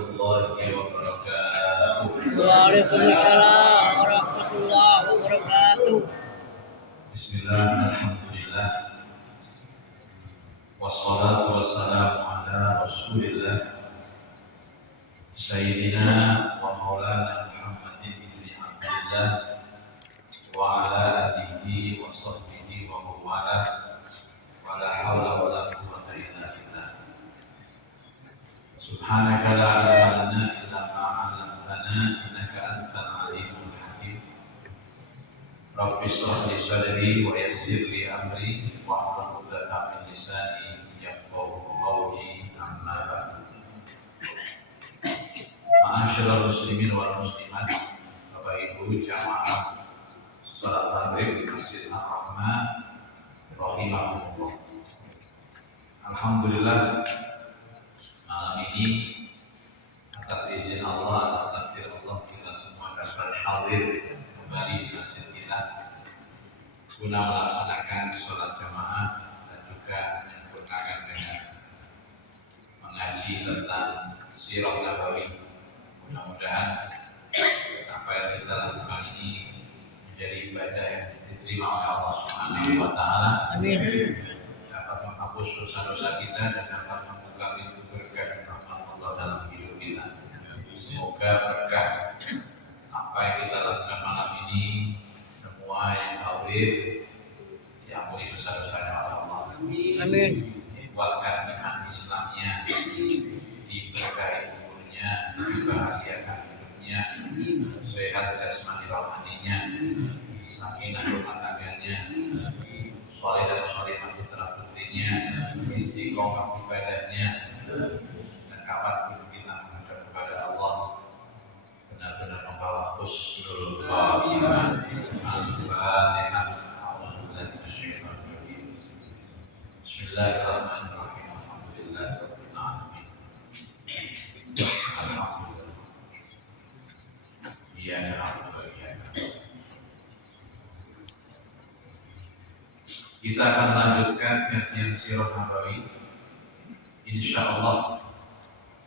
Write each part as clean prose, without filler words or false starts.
warahmatullahi wabarakatuh. Waalaikumsalam warahmatullahi wabarakatuh. Bismillah, alhamdulillah. Wassalatu wassalamu ala Rasulillah Sayyidina wa maulana Muhammadin ibn Abdillah wa ala alihi wa sahbihi wa mawala wa la hawla wa la quwwata illa billah. Subhanaka la ilma lana illa ma 'allamtana innaka antal alimul hakim. Rabbi shrah li sadri wa yassir li amri wa hlul 'uqdatam min lisani yafqahu qawli. Amma ba'd. Ma'asyiral muslimin wal muslimat, Bapak Ibu jamaah salat maghrib di Masjid Ar-Rahmah rahimahullah. Alhamdulillah, malam ini atas izin Allah, atas takdir Allah, kita semua dapat hadir kembali di masjid kita guna melaksanakan sholat jamaah dan juga menyempurnakan dengan mengaji tentang sirah nabawi. Mudah-mudahan apa yang kita lakukan ini menjadi ibadah yang diterima oleh Allah Subhanahu wa taala. Amin. Dapat menghapus dosa-dosa kita dan dapat membuka pintu berkah dan rahmat Allah dalam hidup kita. Semoga berkah apa yang kita lakukan malam ini, semua yang hadir diampuni dosa-dosanya oleh Allah. Amin. Dikuatkan iman Islamnya, diberkahi umurnya, dibahagiakan hidupnya, sehat jasmani rohaninya, sakinah rumah tangganya, soleh dan solehah putra putrinya, istiqomah ibadahnya, dan kapan kita menghadap kepada Allah benar-benar membawa husnul khatimah. Al-Fatihah. Bismillahirrahmanirrahim. Alhamdulillahirabbil alamin. Alhamdulillah. Iyyaka na'budu wa iyyaka nasta'in. Kita akan melanjutkan kajian sirah nabawi insyaallah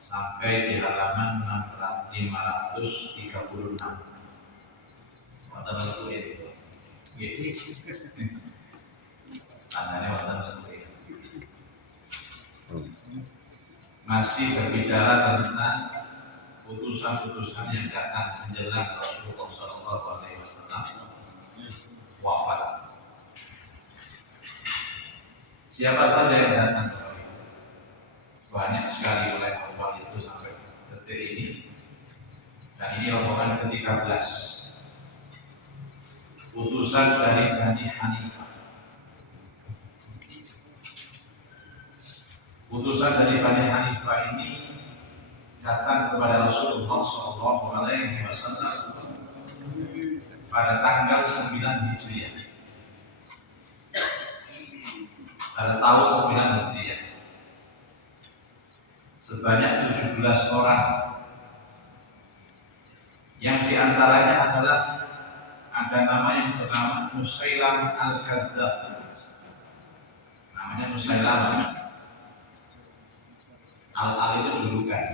sampai di halaman 536. Wonten tentu itu. Nggih. Tandanya wonten tentu itu. Masih berbicara tentang putusan-putusan yang datang menjelang Rasulullah SAW wafat. Siapa saja yang datang kepada itu? Banyak sekali mulai awal itu sampai detik ini. Dan ini rombongan ke-13. Putusan dari Bani Hanifah. Putusan dari Bani Hanifah ini datang kepada Rasulullah SAW pada tanggal 9 Hijriah. Pada tahun 9 Hijriah. Sebanyak 17 orang yang diantaranya adalah ada nama yang bernama Musailam Al-Kadzdzab. Namanya Musailam. Al itu julukan,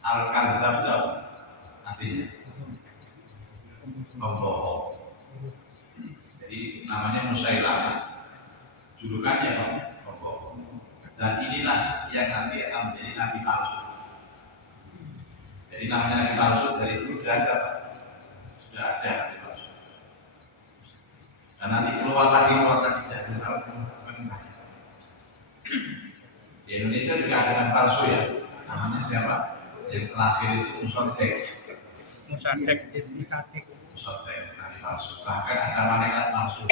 Al-Kadzdzab artinya pembohong. Jadi namanya Musailam, julukannya pembohong. Dan inilah yang nanti akan menjadi nabi palsu. Jadi namanya nabi palsu dari dulu sudah ada nabi palsu. Dan nanti keluar lagi dari salah di Indonesia juga ada yang palsu ya. Namanya siapa? Yang terakhir itu Musaddiq. Musaddiq, nabi palsu. Bahkan ada malaikat palsu.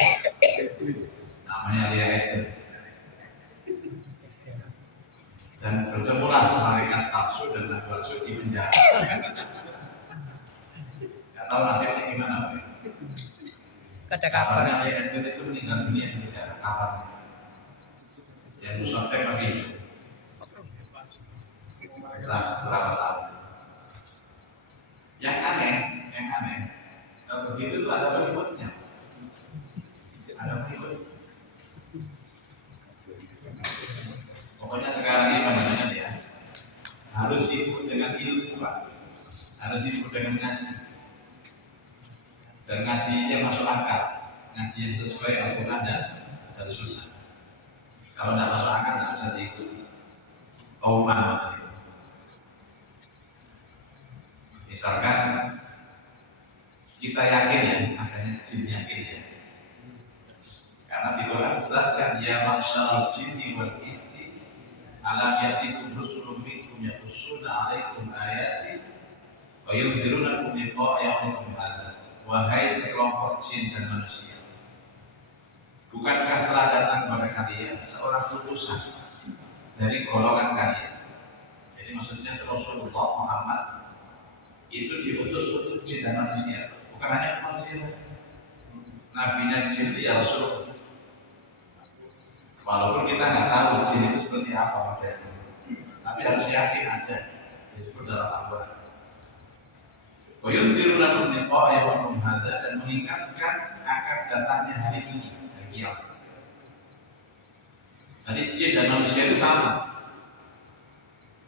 Namanya Lia Eden. Dan bertemulah malaikat palsu dan nabi palsu di penjara. Gak tahu nasibnya gimana, Pak. Kata kabar Lia Eden itu meninggal dunia di penjara. Kapan? Yang Musaddiq masih hidup. Berapa tahun. Yang aneh, kalau begitu itu ada pengikutnya. Ada pengikut. Pokoknya sekarang ini pandangannya ya harus ikut dengan ilmu Pak, harus disebut dengan ngaji. Dan ngajinya masuk akal, ngaji yang sesuai Al-Quran dan Sunnah. Kalau tidak masuk akal tidak bisa diikuti. Kauman. Misalkan kita yakin ya adanya jin, yakin ya. Karena di Quran jelaskan ya masyaallah jinni wal insi alam yatikum rusulun minkum yaqussuna alaikum ayati wa yunzirunakum liqa'a yaumikum hadza. Wahai sekelompok jin dan manusia, bukankah telah datang kepada kalian seorang utusan dari golongan kalian? Jadi maksudnya Rasulullah Muhammad itu diutus untuk jin dan manusia, bukan hanya manusia. Nabi-nya jin ya Rasulullah. Walaupun kita nggak tahu jin itu seperti apa modelnya, tapi harus yakin ada disebut dalam Al-Quran. Wayundirunakum liqa'a yaumikum hadza, dan mengingatkan akan datangnya hari ini, hari kiamat. Jadi jin dan manusia itu sama,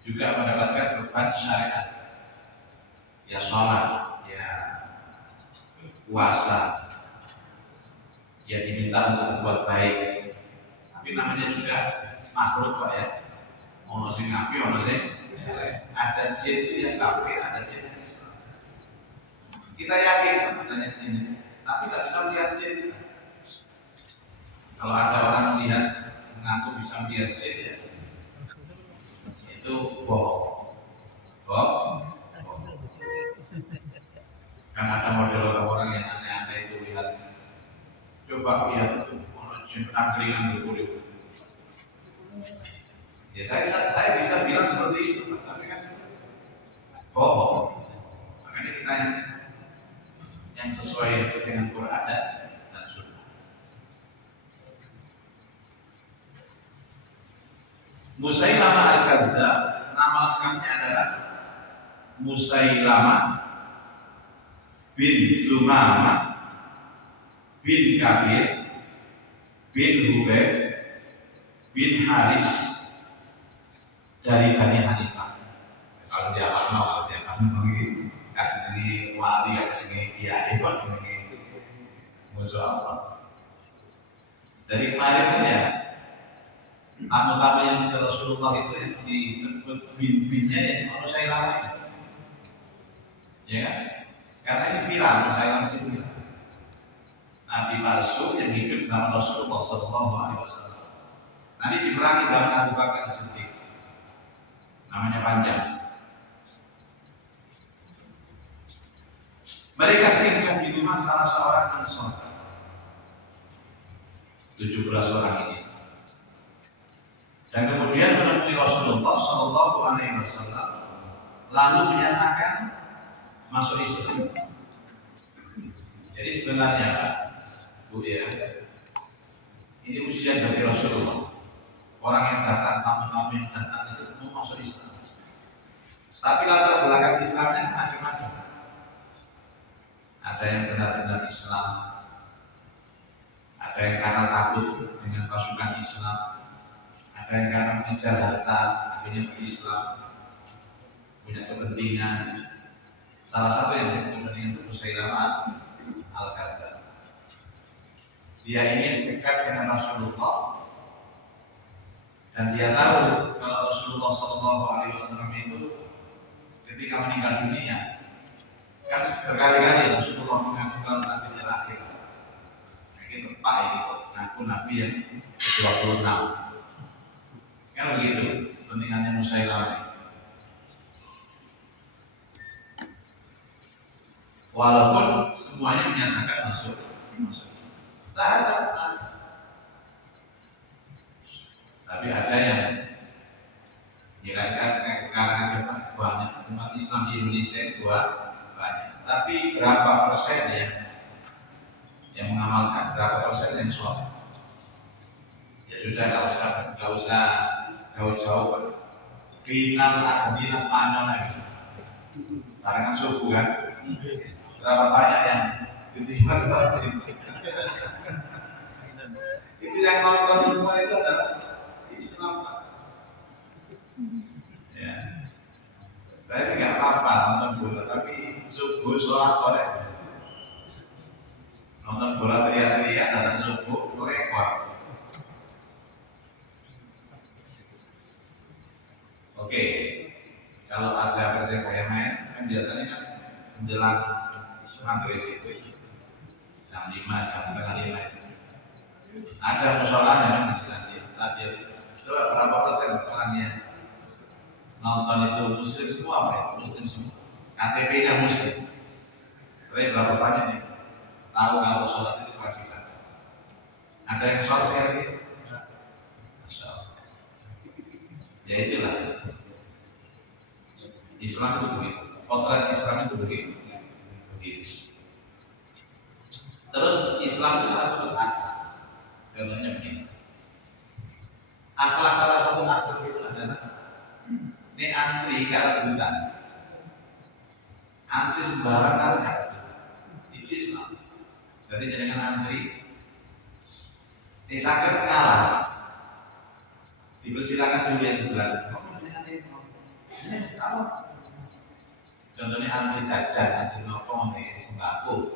juga mendapatkan beban syariat, ya sholat, ya puasa, ya diminta untuk berbuat baik. Tapi namanya juga makhluk Pak ya. Ono sing ngapi, ono sing ada jin itu yang kafir, ada jin yang Islam. Kita yakin adanya jin, tapi tidak bisa melihat jin. Kalau ada orang melihat mengaku bisa melihat jin ya, itu bohong. Bohong. Kan ada model orang yang aneh-aneh itu lihat. Coba lihat jin angkringan berkulit. Ya saya bisa bilang seperti itu, tapi kan bohong. Makanya kita yang sesuai dengan Quran dan Sunnah. Musailamah al-Kadzdzab, nama lengkapnya adalah Musailamah bin Sumamah bin Kabir bin Hubayb bin Haris dari Bani Hanifah. Kalau dia kalau dia begitu, kasih wali, kasih kiai, kasih musuh Allah. Dari kemarin ya, tamu-tamu yang ke Rasulullah itu yang disebut bin-binnya ya Musailamah. Ya kan? Karena ini viral, Musailamah itu viral. Nabi palsu yang hidup zaman Rasulullah SAW. Nanti diperangi zaman Abu Bakar As-Siddiq. Namanya panjang. Mereka singgah di rumah salah seorang Ansor. 17 orang ini. Dan kemudian menemui Rasulullah SAW, lalu menyatakan masuk Islam. Jadi sebenarnya Bu ya, ini ujian dari Rasulullah. Orang yang datang, tamu-tamu yang datang itu semua masuk Islam. Tapi latar belakang Islamnya macam-macam. Ada yang benar-benar Islam, ada yang karena takut dengan pasukan Islam, ada yang karena mengejar harta, akhirnya berislam, punya kepentingan. Salah satu yang kepentingan itu Musailamah al-Kadzdzab. Dia ingin dekat dengan Rasulullah, dan dia tahu kalau Rasulullah SAW itu ketika meninggal dunia, kan berkali-kali Rasulullah mengaku kalau Nabi terakhir. Ini tepat ini, aku Nabi yang ke-26. Kan begitu kepentingannya Musailamah. Walaupun semuanya menyatakan masuk sahabat. Tapi ada yang kayak sekarang aja banyak umat Islam di Indonesia itu banyak. Tapi berapa persen yang mengamalkan, berapa persen yang sholat? Ya sudah, nggak usah jauh-jauh. Final Argentina Spanyol lagi. Barengan subuh kan? Berapa banyak yang diterima ke masjid? Itu yang nonton semua itu adalah Islam Pak. Ya. Saya sih nggak apa-apa nonton bola, tapi subuh sholat sore. Nonton bola teriak-teriak datang subuh, rekor. Oke, kalau ada versi kayak main, kan biasanya kan menjelang maghrib itu jam 5, jam setengah 5 itu. Ada musolanya kan di stadion. Coba berapa persen orangnya nonton itu muslim semua, apa ya? Muslim semua. KTP-nya muslim. Tapi berapa banyaknya tahu kalau sholat itu kewajiban? Ada yang sholat kayak gitu? Masya Allah. Ya itulah Islam itu begitu. Potret Islam itu begitu. Terus Islam itu harus berakhlak. Contohnya begini. Akhlak, salah satu akhlak itu adalah ini antri karabutan. Antri sembarang karabutan. Itu Islam. Jadi jangan antri. Ini sakit kalah. Dipersilakan dulu yang bulan. Contohnya antri jajan, antri nongkrong, antri sembako.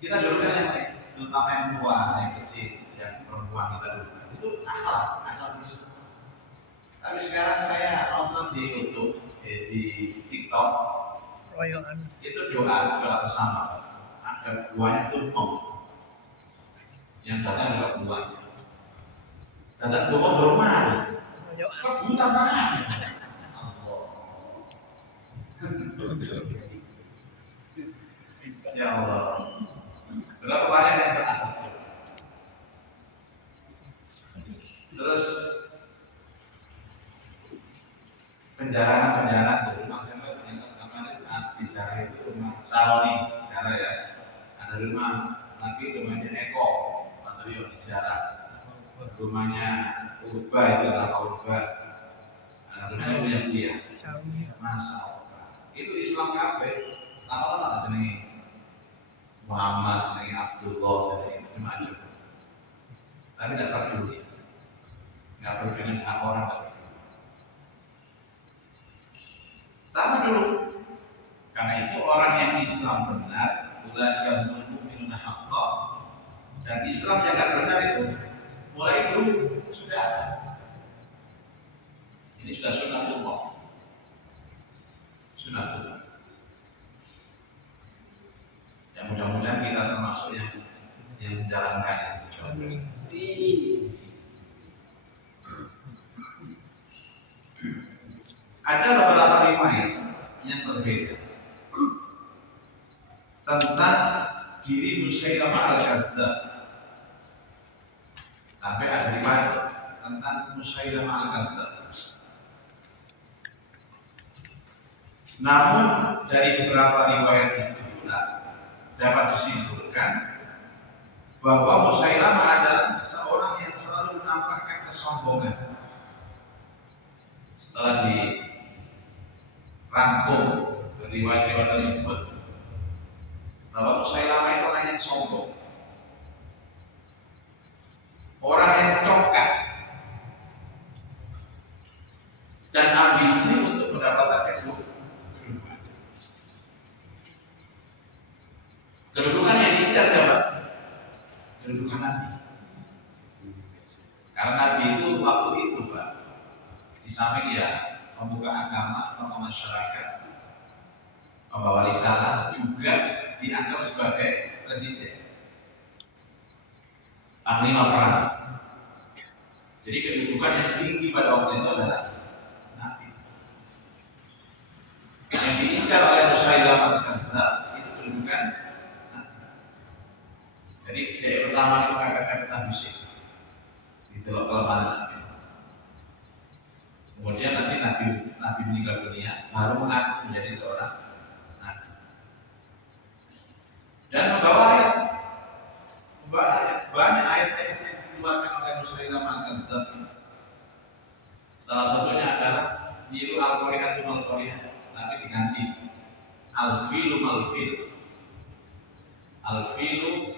Kita dulu kan yang terutama yang tua, yang kecil, yang perempuan kita dulu itu akhlak Islam. Tapi sekarang saya nonton di YouTube, di TikTok, Royoan. itu doa bersama. Agar buahnya tumpeng. Yang datang adalah buah. Datang tumpeng ke rumah. Royoan. Buta banget. Ya Allah. Berapa banyak yang berakhlak? Terus penjara di rumah saya yang bicara itu rumah Saroni, bicara ya. Ada rumah lagi rumahnya Eko, Patrio bicara. Rumahnya Urba itu adalah Urba. Rumahnya Buya. Masya Allah. Itu Islam kafe. Lama-lama jenenge Muhammad, jenenge Abdullah, jenenge macam-macam. Tapi tidak peduli. Nggak perlu dengan hak orang. Sama dulu. Karena itu orang yang Islam benar, ulaika humul mu'minuna haqqan. Dan Islam yang nggak benar itu mulai dulu sudah ada. Ini sudah sunatullah. Sunatullah. Ya mudah-mudahan kita termasuk yang menjalankan. Ada beberapa riwayat yang berbeda tentang diri Musailamah al-Kadzdzab. Sampai ada riwayat tentang Musailamah al-Kadzdzab. Namun dari beberapa riwayat itu dapat disimpulkan bahwa Musailamah adalah seorang yang selalu menampakkan kesombongan. Setelah dirangkum riwayat-riwayat tersebut bahwa Musailamah itu orang yang sombong, orang yang congkak dan ambisi untuk mendapatkan kedudukan yang diincar siapa? Kedudukan Nabi. Karena Nabi itu waktu itu Pak, di samping ya membuka agama, tokoh masyarakat, membawa risalah, juga dianggap sebagai presiden, panglima perang. Jadi kedudukan yang tinggi pada waktu itu adalah Nabi. Yang diincar oleh Musailamah al-Kadzdzab itu kedudukan Nabi. Jadi dari pertama itu kata-kata musik, itu kelemahan Nabi. Kemudian nanti Nabi meninggal dunia, baru mengaku menjadi seorang Nabi. Dan membawa ayat, banyak ayat-ayat yang dikeluarkan oleh Musailamah al-Kadzdzab. Salah satunya adalah Niru al-Qur'an al-Qur'an, tapi diganti al-filu mal-fil. Al-filu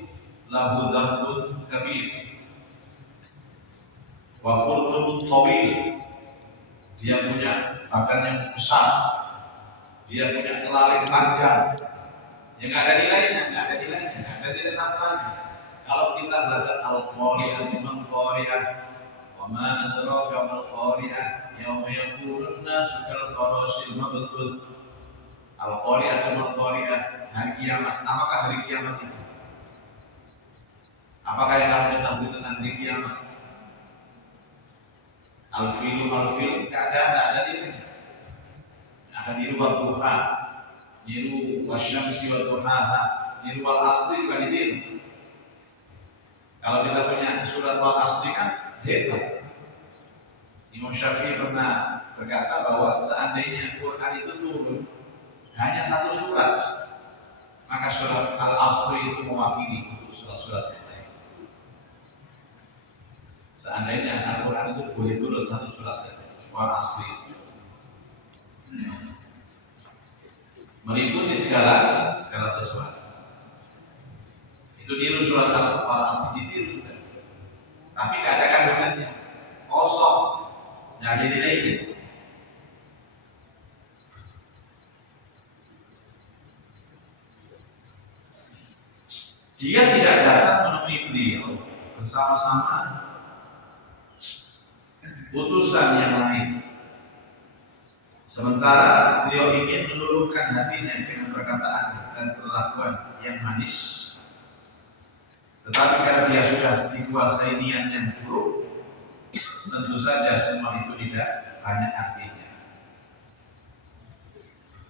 lahu dzambun kabir wa khulqun tawil. Dia punya bahkan yang besar. Dia punya telalin panjang, yang nggak ada nilainya, nggak ada nilai sastranya. Kalau kita belajar Al-Qari'ah, Al-Qari'ah, wa ma adraka mal-Qari'ah, yauma yakunun nasu kal-farashil mabthus. Al-Qari'ah dan Al-Qari'ah, hari kiamat. Apakah hari kiamat itu? Apakah yang kamu ketahui tentang hari kiamat? Al-filu, nggak ada nilainya. Akan niru wal-duha, niru wasyamsi wal-duhaha, niru wal-asri juga ditiru. Kalau kita punya surat wal-asri kan hebat. Imam Syafi'i pernah berkata bahwa seandainya Quran itu turun hanya satu surat, maka surat Al-Asri itu mewakili untuk surat-surat yang lain. Seandainya Al-Quran itu boleh turun satu surat saja, Wal-Asri, meliputi segala sesuatu. Itu niru surat Al-Asri, ditiru. Tapi tidak ada kandungannya, kosong, tidak ada nilainya. Dia tidak datang menemui beliau bersama-sama utusan yang lain. Sementara beliau ingin meluluhkan hatinya dengan perkataan dan perlakuan yang manis. Tetapi karena dia sudah dikuasai niat yang buruk, tentu saja semua itu tidak banyak artinya.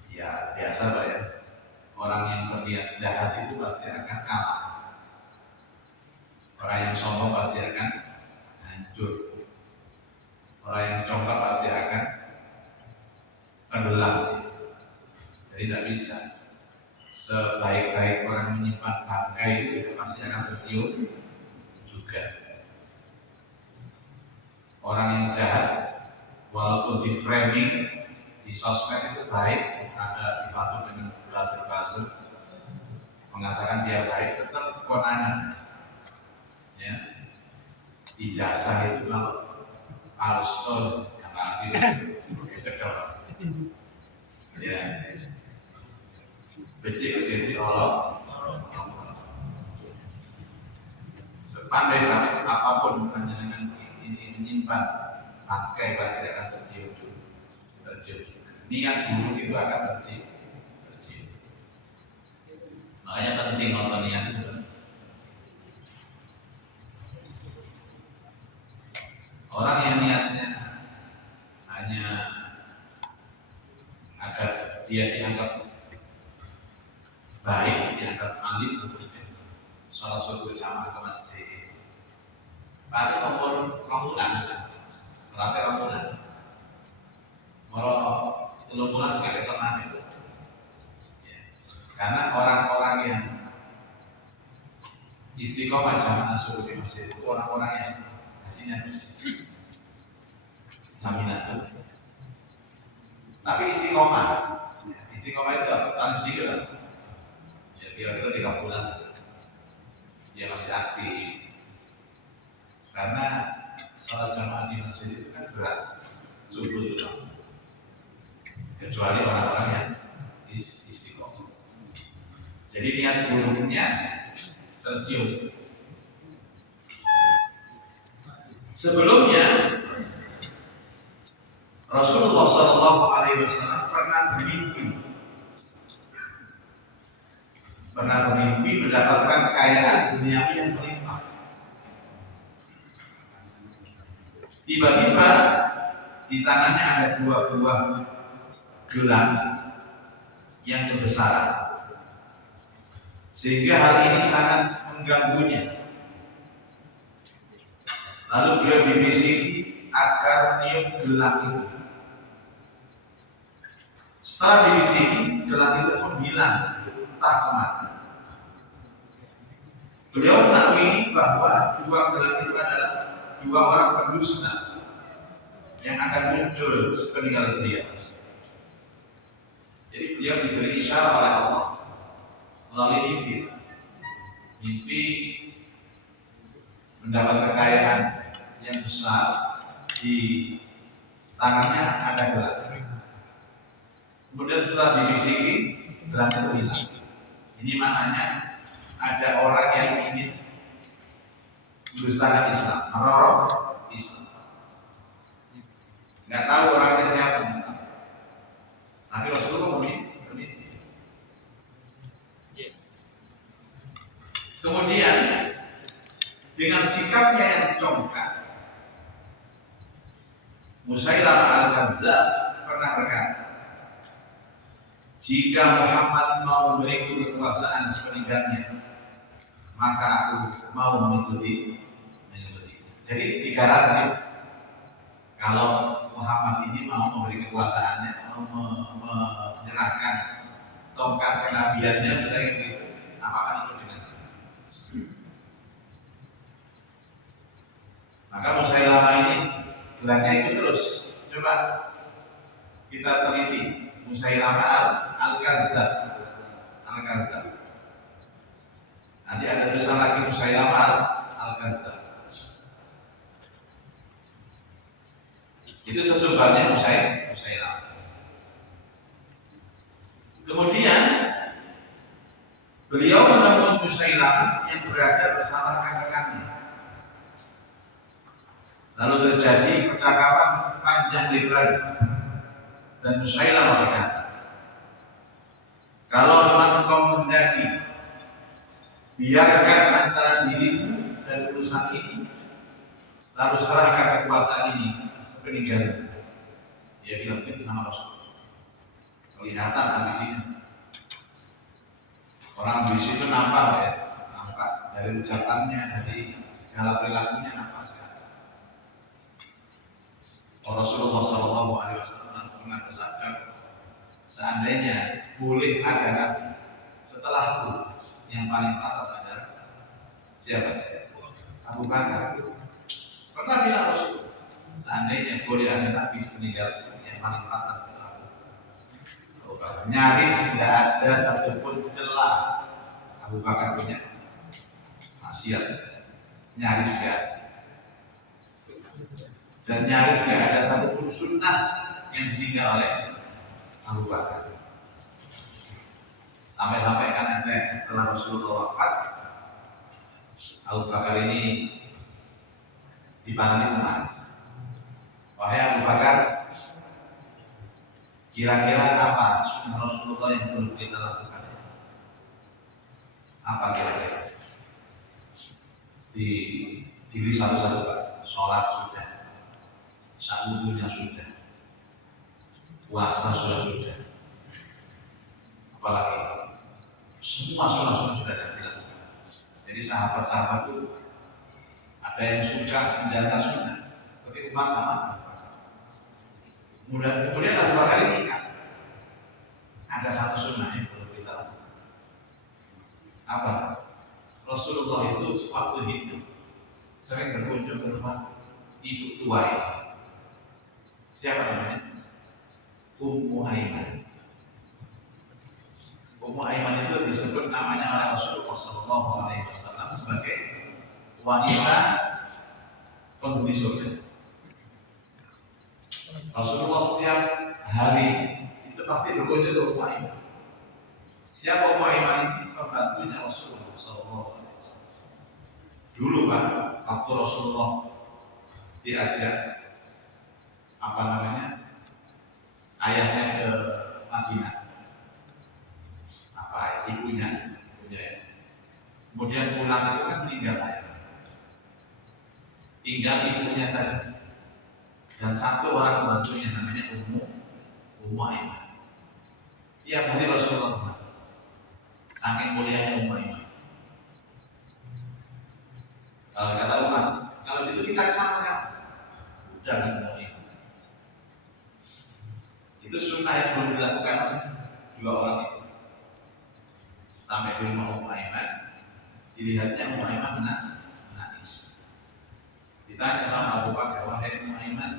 Ya biasa Pak ya, orang yang berniat jahat itu pasti akan kalah. Orang yang sombong pasti akan hancur. Orang yang congkak pasti akan tenggelam. Jadi tidak bisa. Sebaik-baik orang menyimpan bangkai itu pasti akan tertiup juga. Orang yang jahat, walaupun di framing di sosmed itu baik, ada dibantu dengan buzzer mengatakan dia baik, tetap konangan. Ya, ijazah itu kalau palsu, yang asli cekal. Ya, becik Allah. Sepandai apapun panjenengan ini menyimpan bangkai pasti akan tercium. Niat buruk itu akan tercium. Makanya penting nonton niat itu. Orang yang niatnya hanya agar dia dianggap baik, dianggap alim untuk sholat subuh sama ke masjid. Baru nomor romulan, sholatnya romulan. Kalau 10 bulan juga ketenangan itu. Karena orang-orang yang istiqomah jamaah subuh di masjid itu orang-orang yang hatinya bersih, jaminan. Tapi istiqomah itu paling sedikit lah. Ya kira-kira 3 bulan dia masih aktif. Karena sholat jamaah di masjid itu kan berat, subuh itu. Kecuali orang-orang yang istiqomah. Jadi niat buruknya tercium. Sebelumnya Rasulullah SAW pernah bermimpi mendapatkan kekayaan duniawi yang melimpah. Tiba-tiba di tangannya ada 2 buah gelang yang berbesaran, sehingga hal ini sangat mengganggunya. Lalu beliau dibisiki agar niup gelang itu. Setelah dibisiki, gelang itu pun hilang, entah kemana. Beliau menakwili bahwa 2 gelang itu adalah 2 orang pendusta yang akan muncul sepeninggal beliau. Jadi beliau diberi isyarat oleh Allah melalui mimpi mendapat kekayaan yang besar, di tangannya ada gelang. Kemudian setelah dibisiki, gelang itu hilang. Ini maknanya ada orang yang ingin mendustakan Islam, merorok Islam. Nggak tahu orangnya siapa, tapi Rasulullah meneliti. Kemudian dengan sikapnya yang congkak, Musailamah al-Kadzdzab pernah berkata, jika Muhammad mau memberiku kekuasaan sepeninggalnya, maka aku mau mengikuti. Jadi digaransi kalau Muhammad ini mau memberi kekuasaannya, mau menyerahkan tongkat kenabiannya, misalnya gitu, akan ikut dengan. Maka Musailamah ini gelangnya itu terus. Coba kita teliti Musailamah al-Kadzdzab. Nanti ada tulisan lagi Musailamah al-Kadzdzab. Itu sesumbarnya Musailamah. Kemudian beliau menemukan Musailamah yang berada bersama rekan-rekannya. Lalu terjadi percakapan panjang lebar dan Musailamah berkata, kalau memang engkau menghendaki, biarkan antara dirimu dan urusan ini, lalu serahkan kekuasaan ini sepeninggalmu. Dia bilang itu sama Rasul. Kelihatan ambisinya. Orang ambisi itu nampak ya, nampak dari ucapannya, dari segala perilakunya nampak sekali. Rasulullah SAW pernah bersabda, seandainya boleh ada nabi setelahku, yang paling atas adalah siapa? Abu Bakar. Pernah bilang Rasul, seandainya boleh ada nabi sepeninggalku, yang paling atas adalah Abu Bakar. Nyaris tidak ada satupun celah Abu Bakar punya maksiat, nyaris tidak. Dan nyaris tidak ada satupun sunnah yang ditinggal oleh Abu Bakar. Sampai-sampai kan ada setelah Rasulullah wafat, Abu Bakar ini dipanggil umat. Wahai Abu Bakar, kira-kira apa sunnah Rasulullah yang perlu kita lakukan? Apa kira-kira? Diri satu-satu Pak, sholat sudah, wudunya sudah, puasa sudah, apalagi semua sunnah sudah dilakukan. Jadi sahabat-sahabat itu ada yang suka menjaga sunnah seperti Umar sama. Kemudian Abu Bakar ini ingat ada satu sunnah yang perlu kita lakukan. Apa? Rasulullah itu sewaktu hidup sering berkunjung ke rumah ibu tua ini. Siapa namanya? Ummu Aiman. Ummu Aiman itu disebut namanya oleh Rasulullah SAW sebagai wanita penghuni surga. Rasulullah setiap hari itu pasti berkunjung ke Ummu Aiman. Siapa Ummu Aiman ini? Pembantunya Rasulullah SAW. Dulu Pak, waktu Rasulullah diajak ayahnya ke Madinah, ibunya ya. Kemudian pulang itu kan tinggal ibunya saja dan satu orang pembantunya namanya Ummu Aiman. Tiap hari Rasulullah saking mulianya Ummu Aiman. Kalau kata Umar, kalau itu kita kesana sekarang udah Ummu Aiman. Itu sunnah yang belum dilakukan oleh dua orang itu. Sampai di rumah Ummu Aiman, dilihatnya Ummu Aiman menangis. Ditanya sama Abu Bakar, wahai Ummu Aiman,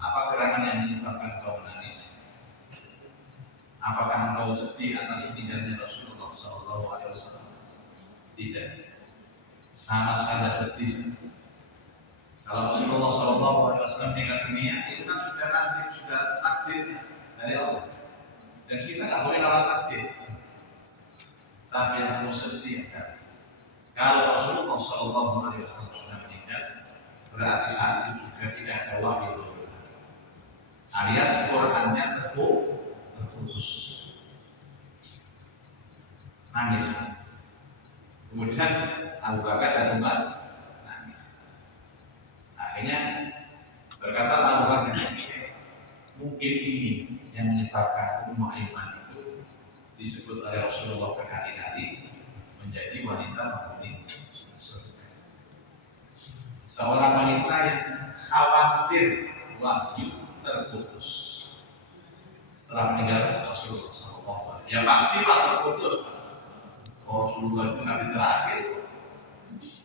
apa gerangan yang menyebabkan kau menangis? Apakah engkau sedih atas meninggalnya Rasulullah SAW? Tidak, sama sekali sedih. Kalau Rasulullah SAW meninggal dunia, itu kan sudah nasib, sudah takdir dari Allah. Dan kita nggak boleh nolak takdir. Tapi yang harus setiap kalau Rasulullah SAW sudah meninggal, berarti saat itu juga tidak ada wahyu turun. Alias Qurannya terputus. Nangis. Kemudian Abu Bakar dan Umar nangis. Akhirnya berkata Abu Bakar, mungkin ini yang menyebabkan Ummu Aiman itu disebut oleh Rasulullah berkali-kali menjadi wanita penghuni surga. Seorang wanita yang khawatir wahyu terputus setelah meninggal Rasulullah SAW. Ya pasti Pak terputus. Rasulullah itu nabi terakhir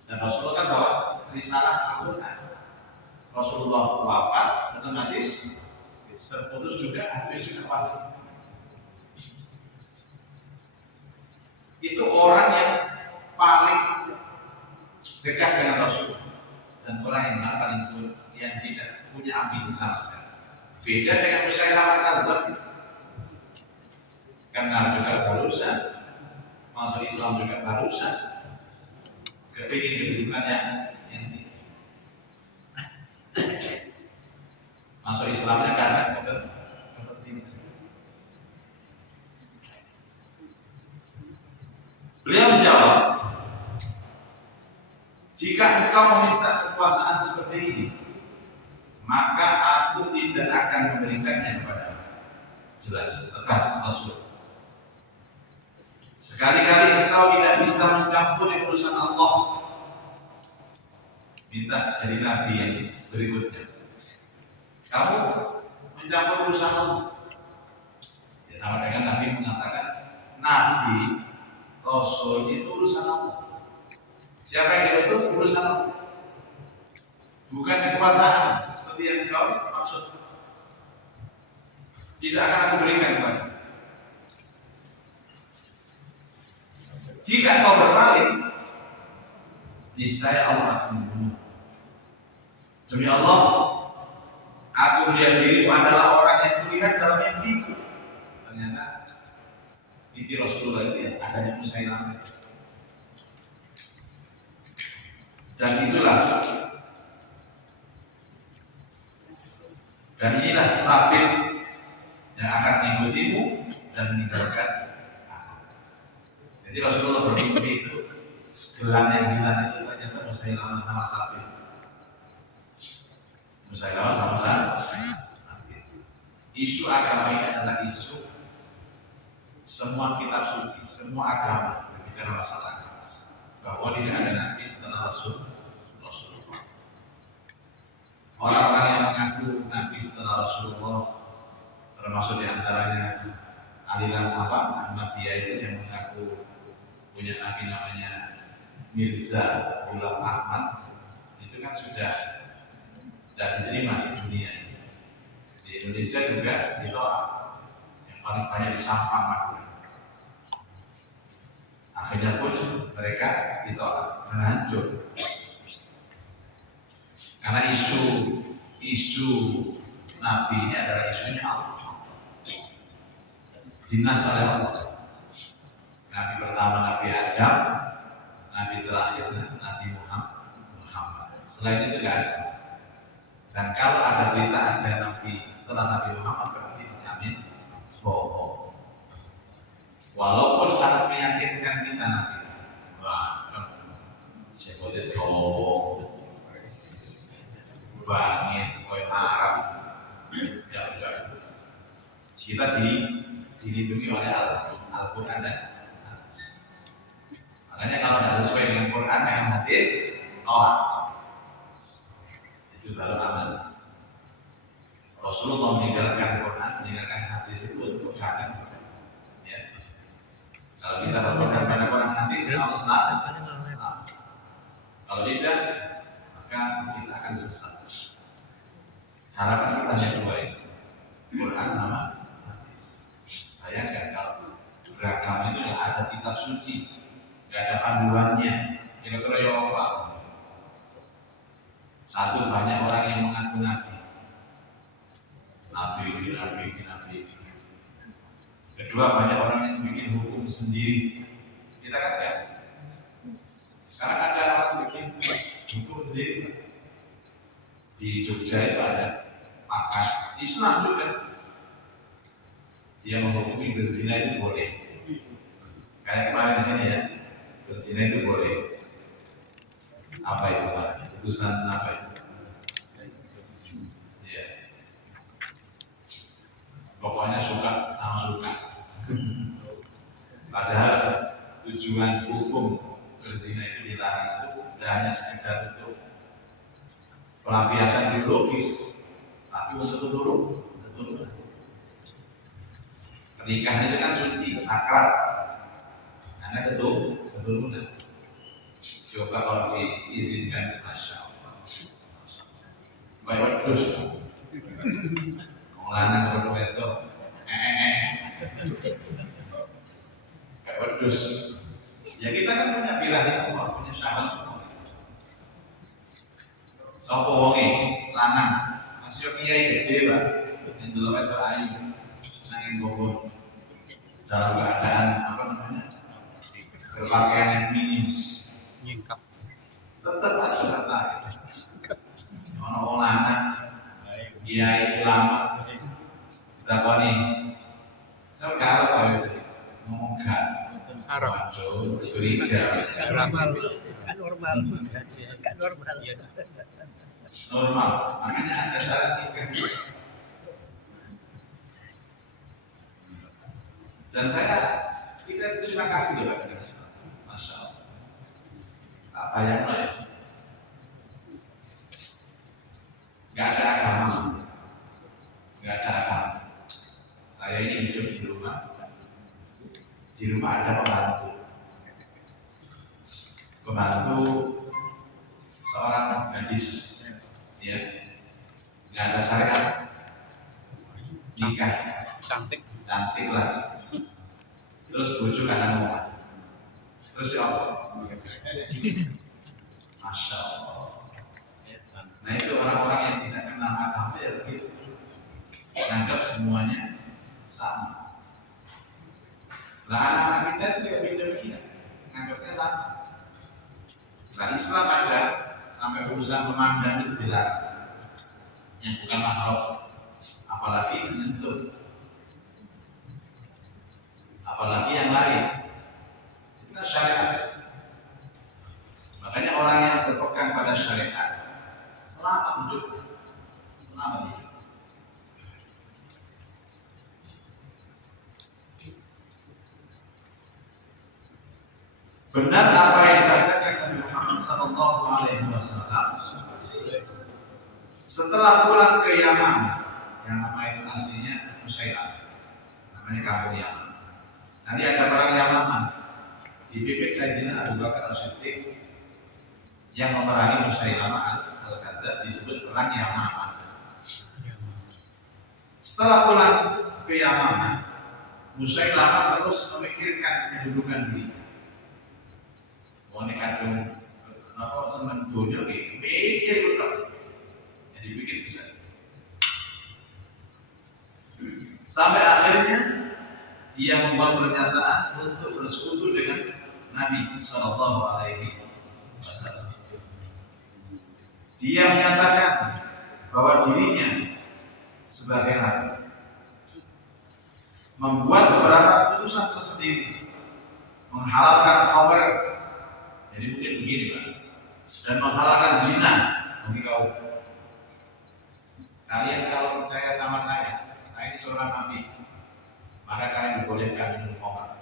dan Rasulullah kan bawa risalah Al-Quran. Rasulullah wafat otomatis terputus juga habis juga wahyu. Itu orang yang paling dekat dengan Rasul dan orang yang paling yang tidak punya ambisi sama sekali. Beda dengan Musailamah Kadzdzab, kenal juga barusan, masuk Islam juga barusan, kepingin kehidupan yang masuk Islamnya karena kepentingan. Beliau menjawab, jika engkau meminta kekuasaan seperti ini, maka aku tidak akan memberikannya kepadamu. Jelas, tegas Rasul. Sekali-kali engkau tidak bisa mencampuri urusan Allah. Minta jadi nabi yang berikutnya. Kamu mencampur urusan Allah. Ya, sama dengan Nabi mengatakan, Nabi, Rasul itu urusan Allah. Siapa yang diutus urusan Allah, bukan kekuasaan seperti yang kau maksud. Tidak akan aku berikan kepada. Jika kau berpaling, niscaya Allah akan membunuh. Demi Allah, aku melihat diriku adalah orang yang kulihat dalam mimpiku. Ternyata mimpi Rasulullah itu ya adanya Musailamah. Dan inilah sabit yang akan mengikutimu dan meninggalkan aku. Jadi Rasulullah bermimpi itu gelang yang hilang itu ternyata Musailamah sama sabit. Musailamah sama sabit. Isu agama ini adalah isu semua kitab suci, semua agama berbicara masalah bahwa tidak ada nabi setelah Rasulullah. Orang-orang yang mengaku nabi setelah Rasulullah, termasuk diantaranya aliran Ahmadiyah itu yang mengaku punya nabi namanya Mirza Ghulam Ahmad, itu kan sudah tidak diterima di dunia ini. Di Indonesia juga ditolak, yang paling banyak di Sampang Madura. Akhirnya pun mereka ditolak, menghancur. Karena isu Nabi ini adalah isunya Allah, dinas oleh Allah. Nabi pertama Nabi Adam, Nabi terakhir Nabi Muhammad. Selain itu tidak ada. Dan kalau ada berita ada Nabi setelah Nabi Muhammad berarti dijamin bohong. Walaupun sangat meyakinkan kita Nabi. Wah, saya boleh bohong. Bangin, koi Arab, jauh-jauh. Kita dilindungi oleh Al-Quran dan hadis. Makanya kalau tidak sesuai dengan Quran dengan hadis, tolak. Itu baru aman. Rasulullah meninggalkan Quran, meninggalkan hadis itu untuk jangan. Ya. Kalau kita berpegang pada Quran hadis, Allah selamat. Kalau tidak, maka kita akan sesat. Harapan kita hanya dua ini, Quran sama hadis. Bayangkan kalau beragama itu tidak ada kitab suci, tidak ada panduannya, kira-kira ya apa? Satu, banyak orang yang mengaku nabi. Nabi. Kedua, banyak orang yang bikin hukum sendiri. Kita kan enggak. Sekarang ada orang bikin hukum sendiri. Di Jogja itu ada pakar Islam juga. Dia menghukumi berzina itu boleh. Kayak kemarin di sini ya, berzina itu boleh. Apa itu Pak? Putusan apa itu? Ya. Pokoknya suka sama suka. Padahal tujuan hukum berzina itu dilarang itu tidak hanya sekedar untuk pelampiasan biologis, tapi untuk keturunan. Pernikahan itu kan suci, sakral, karena keturunan. Coba kalau diizinkan, masya Allah. Baik terus, mengelanang kalau itu, kayak wedus. Ya kita kan punya birahi semua, punya syahwat semua. Sopo wonge lanang, masih kiai gede Pak, yang dulu itu ayu, nangin bobot dalam keadaan apa namanya, berpakaian yang minim, nyingkap. tetap ada tertarik. Orang lanang, kiai ulama, takoni, saya nggak apa itu, ngomong nggak, Arab. curiga, Normal. Kan normal. normal, makanya ada syarat nikah. Dan kita terima kasih kepada Islam, masya Allah. Apa yang lain? Gak ada agama, gak ada agama. Saya ini hidup di rumah ada pembantu seorang gadis, ya, gak ada syariat, nikah, cantik lah. Terus bojo kadang ngomong, terus ya Allah, masya Allah. Nah itu orang-orang yang tidak kenal agama ya begitu, menganggap semuanya sama. Nah anak-anak kita itu juga beda-beda, menganggapnya sama. Nah Islam ada sampai berusaha memandang itu dilarang, yang bukan makhluk, apalagi menyentuh, apalagi yang lain. Kita syariat. Makanya orang yang berpegang pada syariat selamat hidup. Benar apa yang disampaikan Nabi Muhammad SAW setelah pulang ke Yaman, yang nama itu aslinya Musailah, namanya kampung Yaman. Nanti ada perang Yaman, dipimpin Sayyidina Abu Bakar As-Siddiq yang memerangi Musailamah Al-Kadzdzab, disebut perang Yaman. Setelah pulang ke Yaman, Musailamah terus memikirkan kedudukan diri. Wanita kadung apa seneng dunia mikir betul, jadi bikin bisa. Sampai akhirnya dia membuat pernyataan untuk bersekutu dengan Nabi Shallallahu Alaihi Wasallam. Dia menyatakan bahwa dirinya sebagai nabi membuat beberapa keputusan tersendiri, menghalalkan khamr, jadi mungkin begini Pak, dan menghalalkan zina bagi kaum. Kalian kalau percaya sama saya ini seorang nabi, maka kalian dibolehkan minum khamr,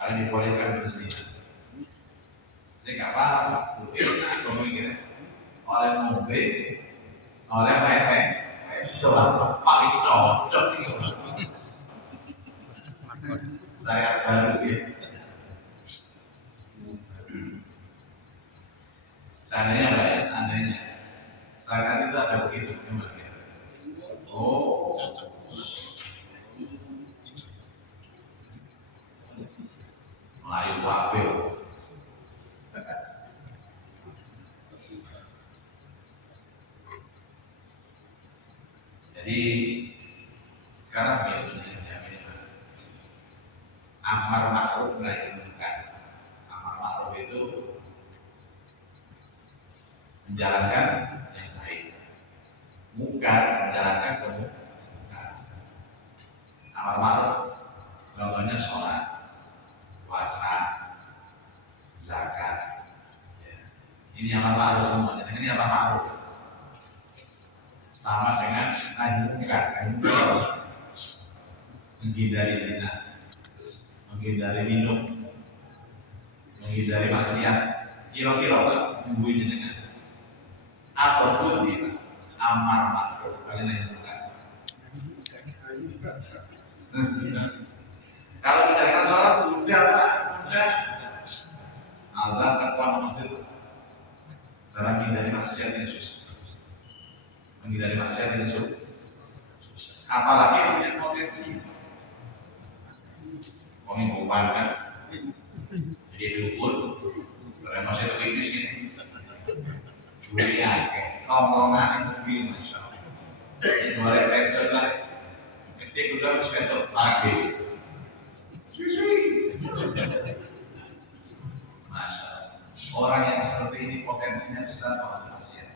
kalian dibolehkan berzina. Saya nggak paham Pak, aku mikir oleh mobil, oleh pepe, itu paling cocok itu. Saya baru gitu. Seandainya saya itu ada begitu, oh, Melayu wabel. Jadi sekarang begitu. amar ma'ruf nahi munkar. Amar ma'ruf itu menjalankan yang baik, munkar menjalankan kemungkaran. Amar ma'ruf contohnya sholat, puasa, zakat. Ya. Ini amar ma'ruf semuanya. Ini amar ma'ruf. Sama dengan nahi munkar. Nahi munkar menghindari zina, menghindari minum, menghindari maksiat. Kira-kira Pak, ibu jenengan apa pun dia amar ma'ruf kalian nahi munkar. Kalau menjalankan sholat udah Pak, udah azan takwa masjid. Dalam menghindari maksiat yang susah, menghindari maksiat yang susah. Apalagi punya potensi. Kami bukan kan, jadi diukur. Karena masih itu kritis gini. Dunia, tongkrongan itu masya Allah. Ini boleh pencet lah. Ketika udah harus pencet lagi. Masya Allah. Orang yang seperti ini potensinya besar kalau maksiat.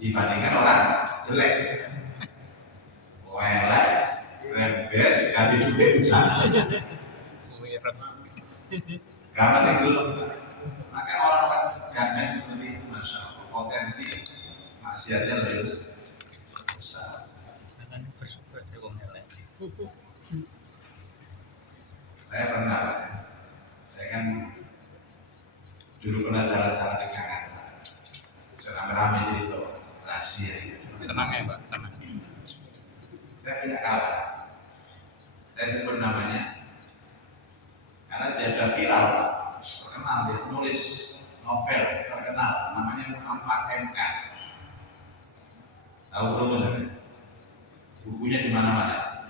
Dibandingkan orang jelek. Welek, rebes, ganti duit bisa. Karena saya dulu, maka orang-orang ganteng seperti itu, masya Allah, potensi maksiatnya lebih besar. Saya pernah, saya kan dulu pernah jalan-jalan ke Jakarta, rame-rame di itu rahasia. Tenang ya Pak, tenang. Saya punya kawan, saya sebut namanya, karena dia sudah viral, terkenal, dia nulis novel terkenal, namanya Muhammad MK. Tahu belum misalnya? Bukunya di mana-mana.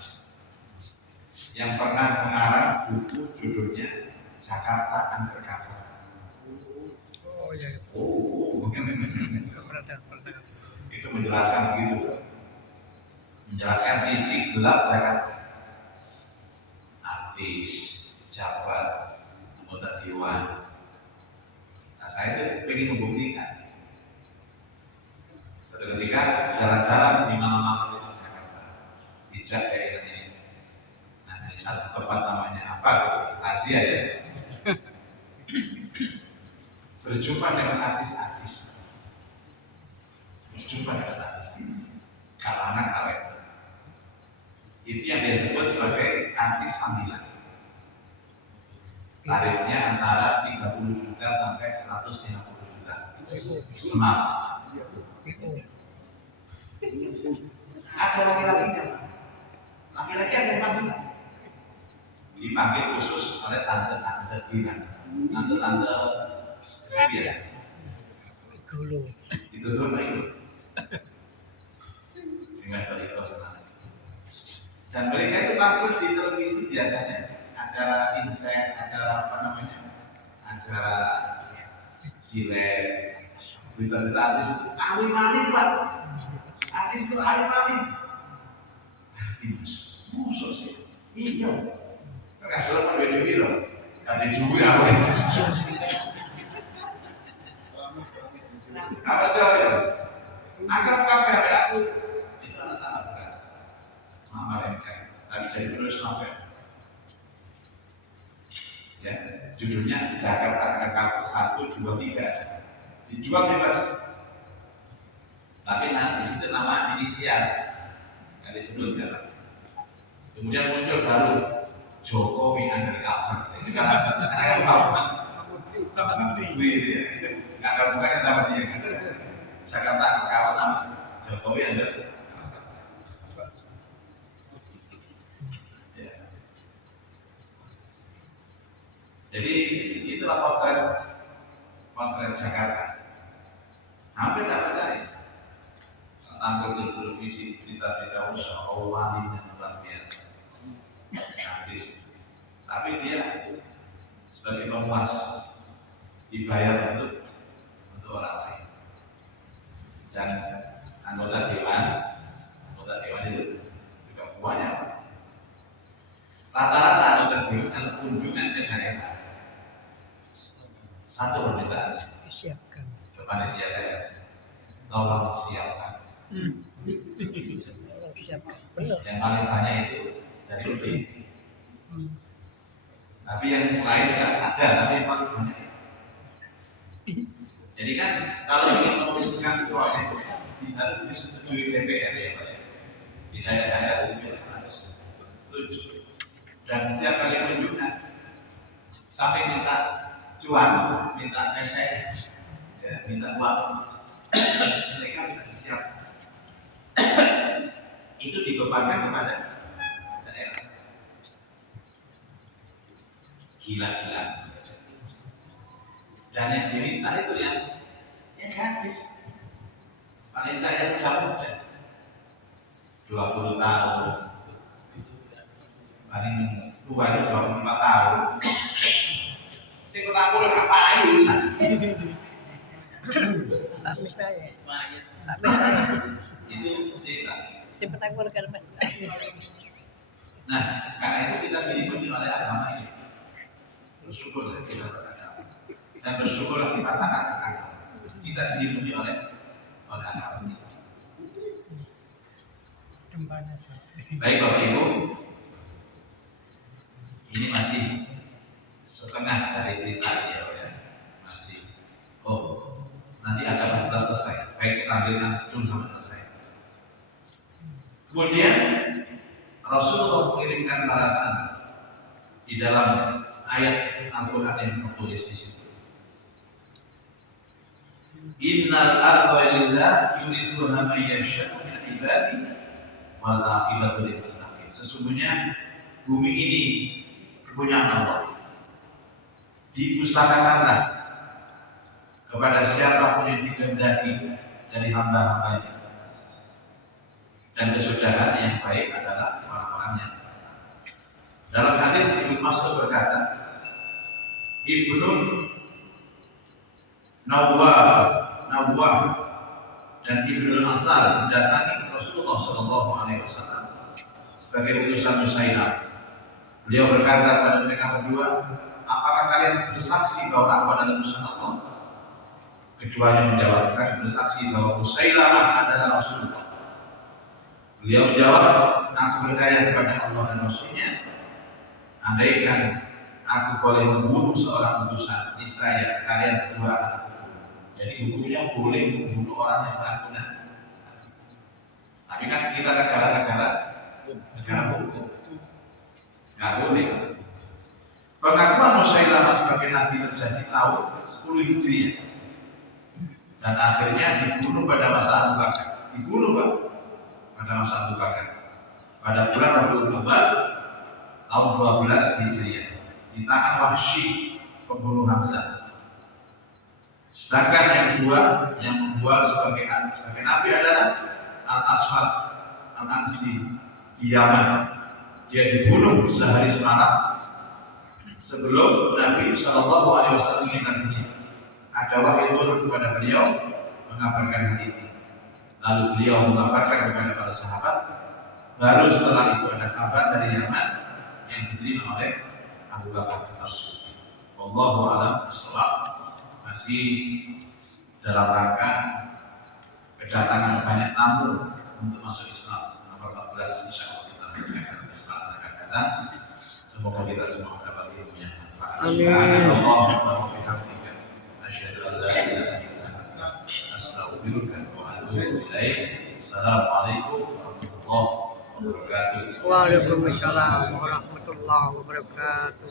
Yang pernah mengarang buku judulnya Jakarta Undercover. Oh iya. Itu menjelaskan begitu, menjelaskan sisi gelap Jakarta. Artis, pejabat, anggota dewan. Nah saya itu ingin membuktikan. Suatu ketika jalan-jalan di malam-malam di Jakarta, bijak kayak ini. Nah di satu tempat namanya apa? Asia ya. Berjumpa dengan artis-artis. Berjumpa dengan artis. Kalangan awet. Itu yang dia sebut sebagai artis panggilan. Tarifnya antara 30 juta sampai 150 juta semalam. Ada laki-lakinya, laki-laki ada yang panggil, dipanggil khusus oleh tante-tante kita, tante-tante Sevilla. Itu dulu itu, sehingga balik sana. Dan mereka itu tampil di televisi biasanya, acara insek, acara apa namanya, acara silet, berita-berita artis itu alim-alim Pak, artis itu alim-alim. Musuh sih, iya. Karena sudah kan beda beda, tadi juga apa? Apa coba? Agar kafe aku itu anak-anak beras, mama mereka, tapi jadi terus sampai. Ya, judulnya Jakarta Undercover 1, 2, 3 dijual bebas, tapi nanti di situ nama inisial yang disebutkan. Kemudian muncul baru Jokowi Undercover. Itu kan ada apa? Itu ya, nggak ada hubungannya sama dia. Jakarta Undercover sama Jokowi Undercover. Jadi itulah potret Jakarta. Hampir tak percaya. Tampil di televisi berita-berita usaha walinya luar biasa. Habis. Tapi dia sebagai pemuas dibayar untuk orang lain. Dan anggota dewan itu juga banyak. Rata-rata kalau kunjungan ke daerah satu permintaan Disiapkan. kepada dia saya tolong siapkan. Siapkan. Benar. Yang paling banyak itu dari lebih. Tapi yang lain juga ada, tapi yang paling banyak. Jadi kan kalau ingin menuliskan proyek bisa disetujui DPR ya Pak. Di daerah-daerah itu harus setuju. Dan setiap kali kunjungan sampai minta cuan, minta pesek, ya, minta uang, mereka tidak siap. Itu dibebankan kepada daerah. Gila-gila. Dan yang diminta itu yang gratis. Paling tidak yang muda-muda 20 tahun, paling tua itu 25 tahun. Sing ketaku ngapain urusan? Tak misalnya. Itu cerita. Siapa tahu kan Mas. Nah, karena itu kita dilindungi oleh agama ini. Bersyukurlah kita beragama dan bersyukurlah kita taat agama. Kita dilindungi oleh agama ini. Baik Bapak Ibu, ini masih setengah dari cerita ya, masih. Oh, nanti agak selesai. Baik, kita ambilkan pun sampai selesai. Kemudian Rasulullah mengirimkan balasan di dalam ayat Al-Quran yang tertulis di situ. Innal arda lillah yurithuha man yasha'u min ibadihi wal aqibatu lil muttaqin. Sesungguhnya bumi ini punya Allah. Diusahakanlah kepada siapapun yang dikehendaki dari hamba-hambanya. Dan kesudahan yang baik adalah orang-orang yang dalam hadis Ibnu Mas'ud berkata, Ibnu Nawwah dan Ibnu Asal mendatangi Rasulullah SAW sebagai utusan Musailamah. Beliau berkata kepada mereka berdua, apakah kalian bersaksi bahwa aku adalah utusan Allah? Keduanya menjawabkan, bersaksi bahwa Musailamah adalah Rasulullah. Beliau menjawab, aku percaya kepada Allah dan Rasulnya. Andaikan aku boleh membunuh seorang utusan, niscaya kalian berdua akan aku bunuh. Jadi hukumnya boleh membunuh orang yang berguna. Tapi kan kita negara hukum, nggak boleh. Pengakuan Musailamah sebagai nabi terjadi tahun 10 Hijriah dan akhirnya dibunuh pada masa Abu Bakar. Pada masa Abu Bakar pada bulan Rabiul Awal tahun 12 Hijriah di tangan Wahsy pembunuh Hamzah. Sedangkan yang kedua yang membuat sebagai nabi adalah Al-Aswad Al-Ansi di Yaman. Dia dibunuh sehari semalam sebelum Nabi Shallallahu Alaihi Wasallam meninggal dunia. Ada wahyu turun kepada beliau mengabarkan hal ini. Lalu beliau mengabarkan kepada para sahabat. Baru setelah itu ada kabar dari Yaman yang diterima oleh Abu Bakar As-Siddiq. Wallahu a'lam bishawab. Masih dalam rangka kedatangan banyak tamu untuk masuk Islam. Nomor 14 insyaallah kita akan kesempatan akan datang. Semoga kita semua dapat ilmu yang manfaat. Amin. Allahumma bihamdika asyhadu an la ilaha illa anta astaghfiruka wa atubu ilaik. Assalamualaikum warahmatullahi wabarakatuh. Waalaikumsalam warahmatullahi wabarakatuh.